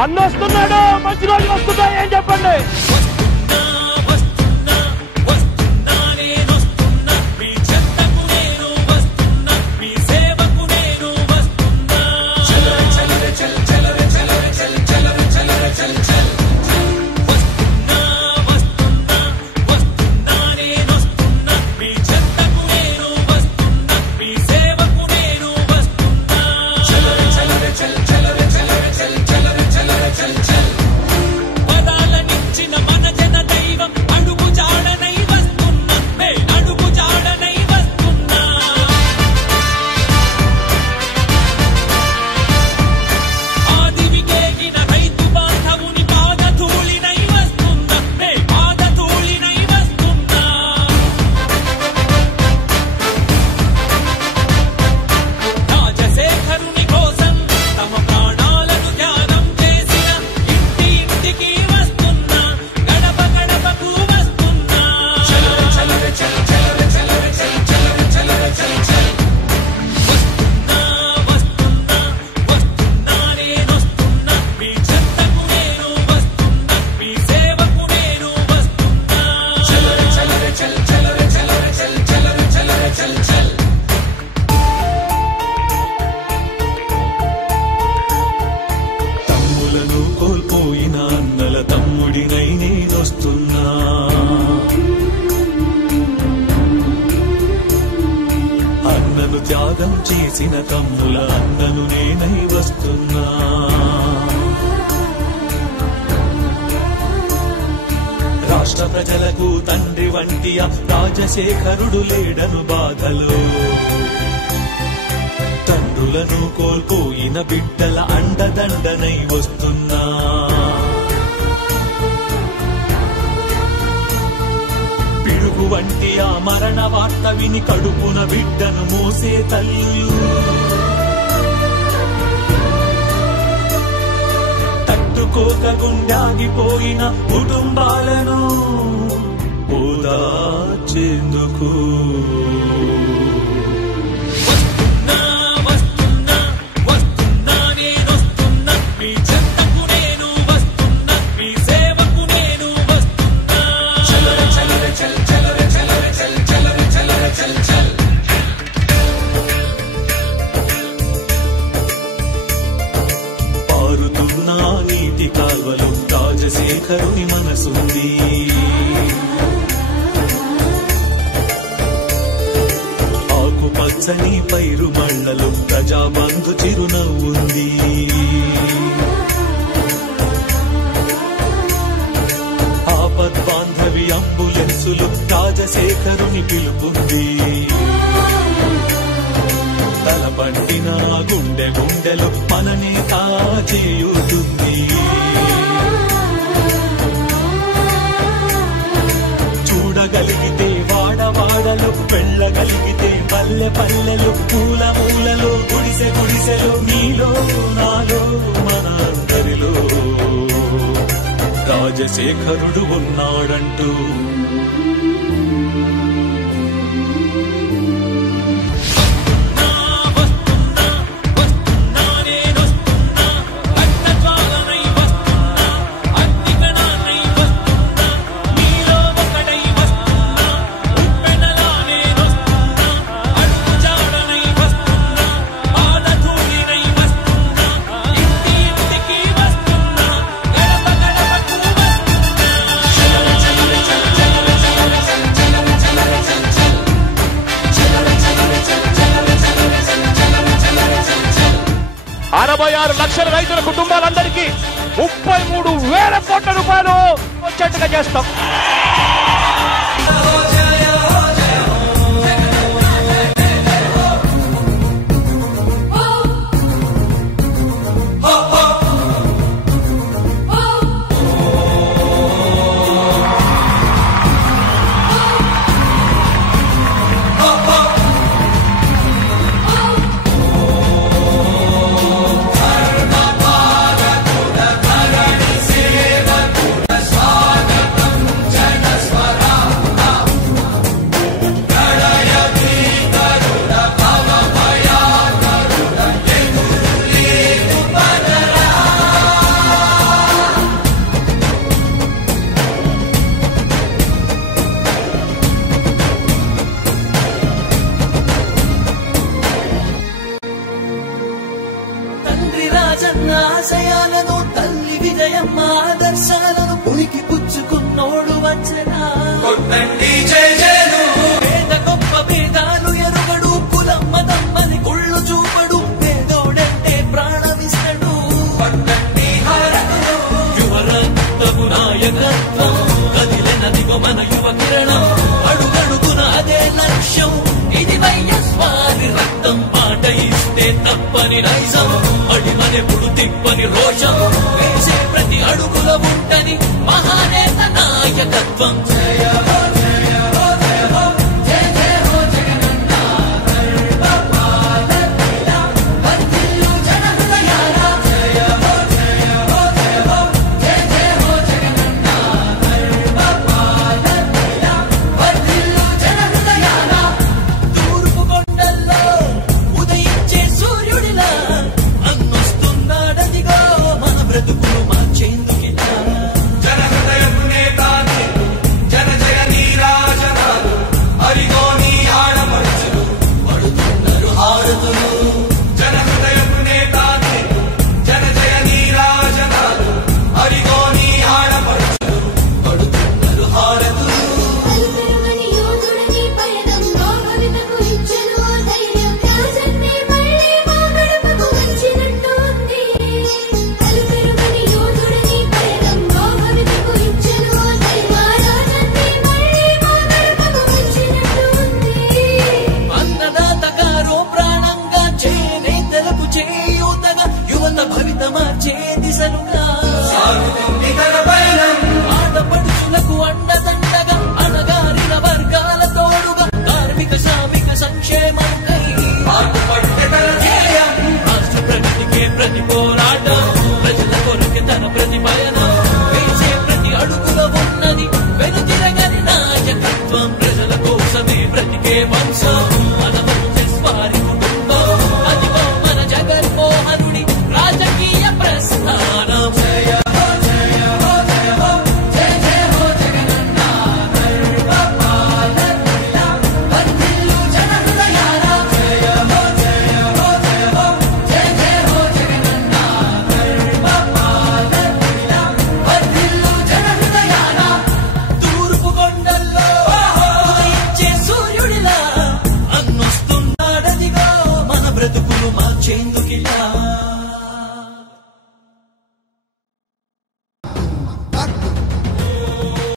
అన్న వస్తున్నాడు, మంచి రోజులు వస్తున్నాయి ఏం చెప్పండి. త్యాగం చేసిన తమ్ముల అన్నను నేనై వస్తున్నా. రాష్ట్ర ప్రజలకు తండ్రి వంటి రాజశేఖరుడు లేడను బాధలో, తండ్రులను కోల్పోయిన బిడ్డల అండదండనై వస్తున్నా. పిడుగు వంటి ఆ మరణ వార్త విని కడుపున బిడ్డను మోసే తల్లి, తట్టుకోక గుండాగిపోయిన కుటుంబాలను ఓదార్చేందుకు నీటి కాల్వలో రాజశేఖరుని మనసుంది. ఆకుపచ్చని పైరు మళ్లలో ప్రజాబంధు చిరునవ్వుంది. ఆపద్బాంధవి అంబులెన్సులు రాజశేఖరుని పిలుపుంది. తలపట్టిన గుండె గుండెలు మననే కాచేయుతుంది. చూడగలిగితే వాడవాడలు, వెళ్ళగలిగితే పల్లె పల్లెలు, పూల మూలలో, గుడిసె గుడిసెలు, నీలో నాలో మన అందరిలో రాజశేఖరుడు ఉన్నాడంటూ. లక్షల రైతుల కుటుంబాలందరికీ 33,000 కోట్ల రూపాయలు వచ్చేట్టుగా చేస్తాం. Jai త్యాగాలను తల్లి విజయమ్మ ఆదర్శాలను ఉనికి పుచ్చుకున్నోడు వచ్చనా పేద గొప్ప భేదాలు ఎరుగడు కులం మతం అని కుళ్ళు చూపడు పేదోడంటే ప్రాణమిస్తడు యువరక్తపు నాయకత్వం కదిలినదిగో మన యువ కిరణం అడుగడుగున అదే లక్ష్యం ఇది వైఎస్వారి రక్తం మాట ఇస్తే తప్పని నైజం అడిమనెప్పుడు తిప్పని రోషం వేసే ప్రతి అడుగుల ఉంటని మహానేత నాయకత్వం యువత భవిత మార్చే దిశలుగా